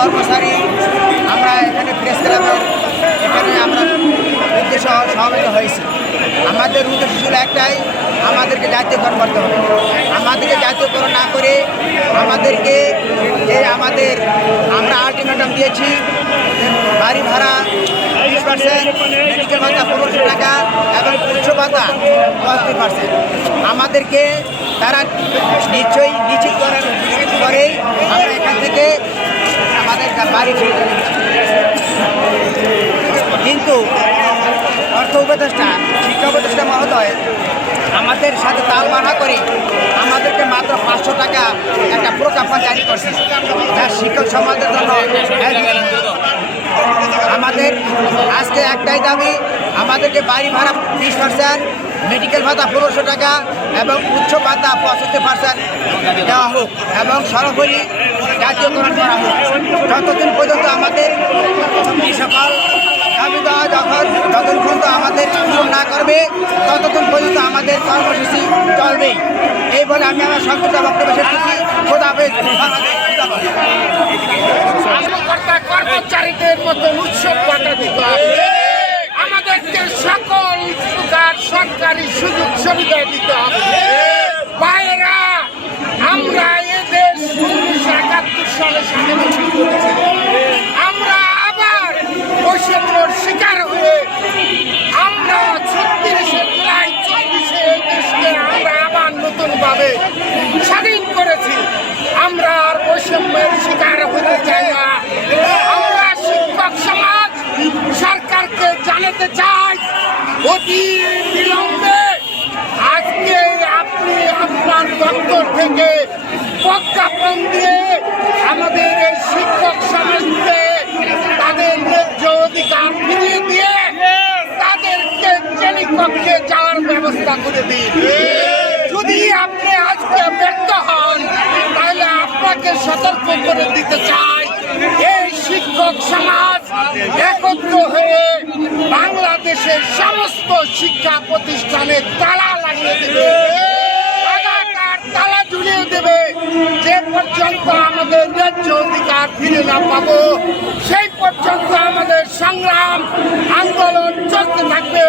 কর্মচারী, আমরা এখানে প্রেস ক্লাবের এখানে আমরা উদ্দেশ্য সমাবেত হয়েছি। আমাদের উদ্দেশ্য ছিল একটাই, আমাদেরকে জাতীয়করণ করতে হবে। আমাদেরকে জাতীয়করণ না করে আমাদেরকে যে আমাদের, আমরা আলটিমেটাম দিয়েছি, বাড়ি ভাড়া বিশ পার্সেন্ট মেডিকেল ভাতা পনেরোশো টাকা এবং উচ্চ ভাতা পঁয়ত্রিশ পার্সেন্ট আমাদেরকে তারা নিশ্চয়ই নিশ্চিত করার পরেই আমরা এখান থেকে আমাদের বাড়ি ছেড়ে চলে গেছি কিন্তু অর্থ উপদেষ্টা, শিক্ষা উপদেষ্টা মহোদয়, আমাদের সাথে তাল বানা করে আমাদেরকে মাত্র পাঁচশো টাকা একটা প্রকাপন জারি করছে। যা শিক্ষক সমাজের জন্য আমাদের আজকে একটাই দাবি, আমাদেরকে বাড়ি ভাড়া বিশ পার্সেন্ট মেডিকেল ভাতা পনেরোশো টাকা এবং উচ্চ ভাতা পঁচাত্তর পার্সেন্ট দেওয়া হোক এবং সরাসরি জাতীয়করণ করা হোক। যতদিন পর্যন্ত আমাদের সকল দাবি দেওয়া যখন যতক্ষণ পর্যন্ত আমাদের পূরণ না করবে, ততক্ষণ পর্যন্ত আমাদের কর্মসূচি চলবেই। এই বলে আমি আমার সংক্ষিপ্ত বক্তব্য শেষ করছি। খোদা হাফেজ, বাংলাদেশ জিন্দাবাদ। কর্মকর্তা, কর্মচারীদের মতো উৎসব হবে। আমাদেরকে সকল প্রকার সরকারি সুযোগ সুবিধা দিতে হবে। বাইরা আমরা এদেশ উনিশশো একাত্তর সালে স্বাধীনতা নতুনভাবে স্বাধীন করেছি। আমরা আর বৈষম্যের শিকার হতে চাই না। আমরা শিক্ষক সমাজ সরকারকে জানাতে চাই, অতি বিলম্বে। আজকে আপনি আপনার দপ্তর থেকে প্রজ্ঞাপন দিয়ে আমাদের এই শিক্ষক সমাজকে তাদের ন্যায্য অধিকার ফিরিয়ে দিয়ে তাদেরকে শ্রেণীকক্ষে যাওয়ার ব্যবস্থা করে দিন। আপনাকে সতর্ক করে দিতে চাই। এই শিক্ষক সমাজ একত্র হয়ে বাংলাদেশের সমস্ত শিক্ষা প্রতিষ্ঠানে তালা লাগিয়ে দেবে। তালা ঝুলিয়ে দেবে। যে পর্যন্ত আমাদের ন্যায্য অধিকার ফিরে না পাবো, সেই পর্যন্ত আমাদের সংগ্রাম, আন্দোলন চলতে থাকবে।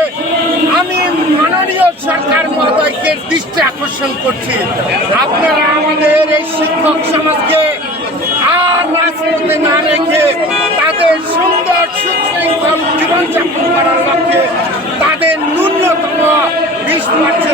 আমি মাননীয় সরকার মহোদয়কে দৃষ্টি আকর্ষণ করছি। আপনারা আমাদের এই শিক্ষক সমাজকে আর রাজপথে না রেখে তাদের সুন্দর, সুশৃঙ্খল জীবনযাপন করার লক্ষ্যে তাদের ন্যূনতম বিশ পার্সেন্ট